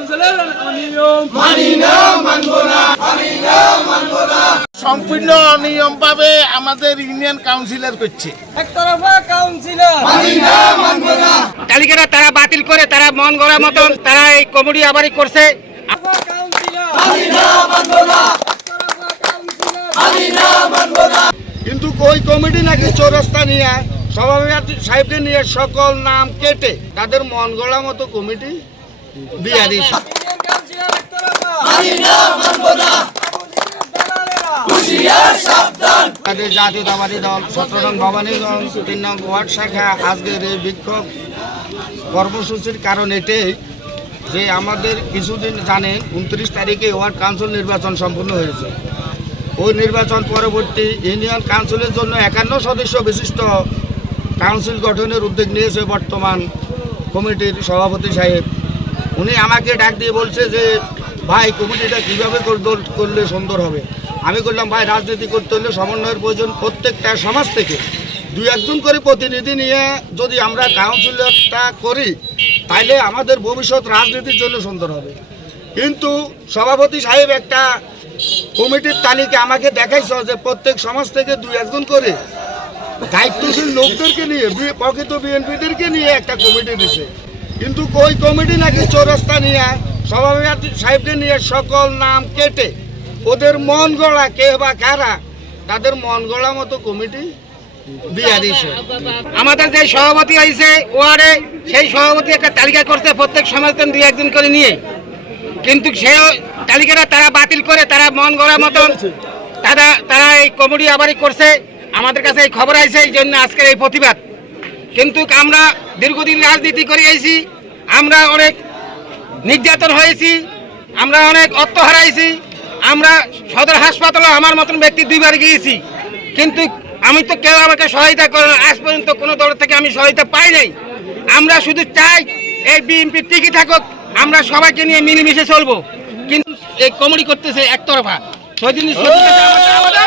কাউন্সিলের সম্পূর্ণ অনিয়ম ভাবে আমাদের ইউনিয়ন কাউন্সিলর করছে। একতরফা কাউন্সিলর তালিকাটা তারা বাতিল করে তারা মন গড়া মতন তারা এই কমিটি আবারই করছে। কিন্তু ওই কমিটি নাকি চৌরাস্তা নিয়ে সভাপতি সাহেবকে নিয়ে সকল নাম কেটে তাদের মন গড়া মতো কমিটি একতরফা তাদের জাতীয়তাবাদী দল সতেরো নং ভবানীগঞ্জ তিন নং ওয়ার্ড শাখা আজকের এই বিক্ষোভ কর্মসূচির কারণ এটাই যে আমাদের কিছুদিন জানেন উনত্রিশ তারিখে ওয়ার্ড কাউন্সিল নির্বাচন সম্পন্ন হয়েছে। ওই নির্বাচন পরবর্তী ইউনিয়ন কাউন্সিলের জন্য একান্ন সদস্য বিশিষ্ট কাউন্সিল গঠনের উদ্যোগ নিয়েছে বর্তমান কমিটির সভাপতি সাহেব। উনি আমাকে ডাক দিয়ে বলছে যে, ভাই, কমিটিটা কীভাবে করলে সুন্দর হবে? আমি বললাম, ভাই, রাজনীতি করতে হলে সমন্বয়ের প্রয়োজন প্রত্যেকটা সমাজ থেকে। দুই একজন করে প্রতিনিধি নিয়ে যদি আমরা কাউন্সিলরটা করি, তাইলে আমাদের ভবিষ্যৎ রাজনীতির জন্য সুন্দর হবে। কিন্তু সভাপতি সাহেব একটা কমিটির তালিকা আমাকে দেখাইছ যে, প্রত্যেক সমাজ থেকে দুই একজন করে দায়িত্বশীল লোকদেরকে নিয়ে প্রকৃত বিএনপিদেরকে নিয়ে একটা কমিটি দিছে। কিন্তু ওই কমিটি নাকি চৌরাস্তা নিয়ে, সভাপতি সাহেবকে নিয়ে সকল নাম কেটে, ওদের মন গড়া কে বা কারা, তাদের মন গড়া মতো কমিটি দিয়ে দিছে আমাদের যে সভাপতি হয়েছে ওয়ার্ডে সেই সভাপতি একটা তালিকা করছে প্রত্যেক সমাজ দুই একজন করে নিয়ে। কিন্তু সে তালিকাটা তারা বাতিল করে, তারা মন গড়া মতন তারা তারা এই কমিটি আবারই করছে। আমাদের কাছে এই খবর আইছে, এই জন্য আজকের এই প্রতিবাদ। কিন্তু আমরা দীর্ঘদিন রাজনীতি করে আইছি, আমরা অনেক নির্যাতন হয়েছি, আমরা অনেক অর্থ হারাইছি, আমরা সদর হাসপাতালে আমার মতন ব্যক্তি দুইবার গিয়েছি। কিন্তু আমি তো কেউ আমাকে সহায়তা করে না, আজ পর্যন্ত কোনো দল থেকে আমি সহায়তা পাই নাই। আমরা শুধু চাই এই বিএনপি টিকে থাকুক, আমরা সবাইকে নিয়ে মিলেমিশে চলবো। কিন্তু এই কমেডি করতেছে একতরফা। সদিন সদির কাছে আমাদের আবেদন,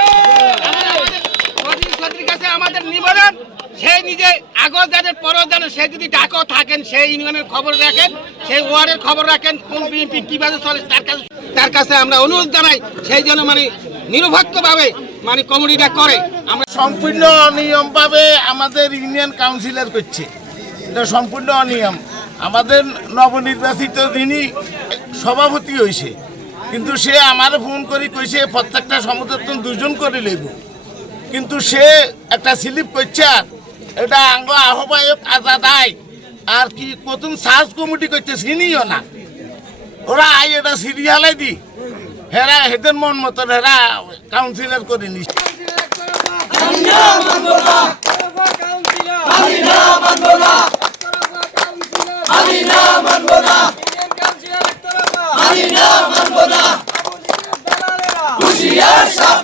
আমাদের- সদিন সদির কাছে আমাদের নিবেদন সে নিজে আগর যাদের পরও জানে সে যদি ডাকও থাকেন, সেই ইউনিয়নের খবর রাখেন, সেই ওয়ার্ডের খবর রাখেন, কোন বিএনপি কীভাবে চলে, তার কাছে তার কাছে আমরা অনুরোধ জানাই, সেই জন্য মানে নিরপেক্ষভাবে মানে কমিটিটা করে। আমরা সম্পূর্ণ অনিয়ম ভাবে আমাদের ইউনিয়ন কাউন্সিলর করছে। এটা সম্পূর্ণ অনিয়ম। আমাদের নবনির্বাচিত যিনি সভাপতি হয়েছে কিন্তু সে আমার ফোন করে কইছে, প্রত্যেকটা সমুদ্র দুজন করে লইব। কিন্তু সে একটা স্লিপ করছে আর এটা আঙ্গ আহ্বায়ক আজাদাই। আর কি কতুন সাজ কমিটি করতে শুনিও না। ওরা আই এটা সিরিয়ালে দি। হেরা হেদের মন মতন হেরা কাউন্সিলর করে নিস খুশিয়ার সাপ।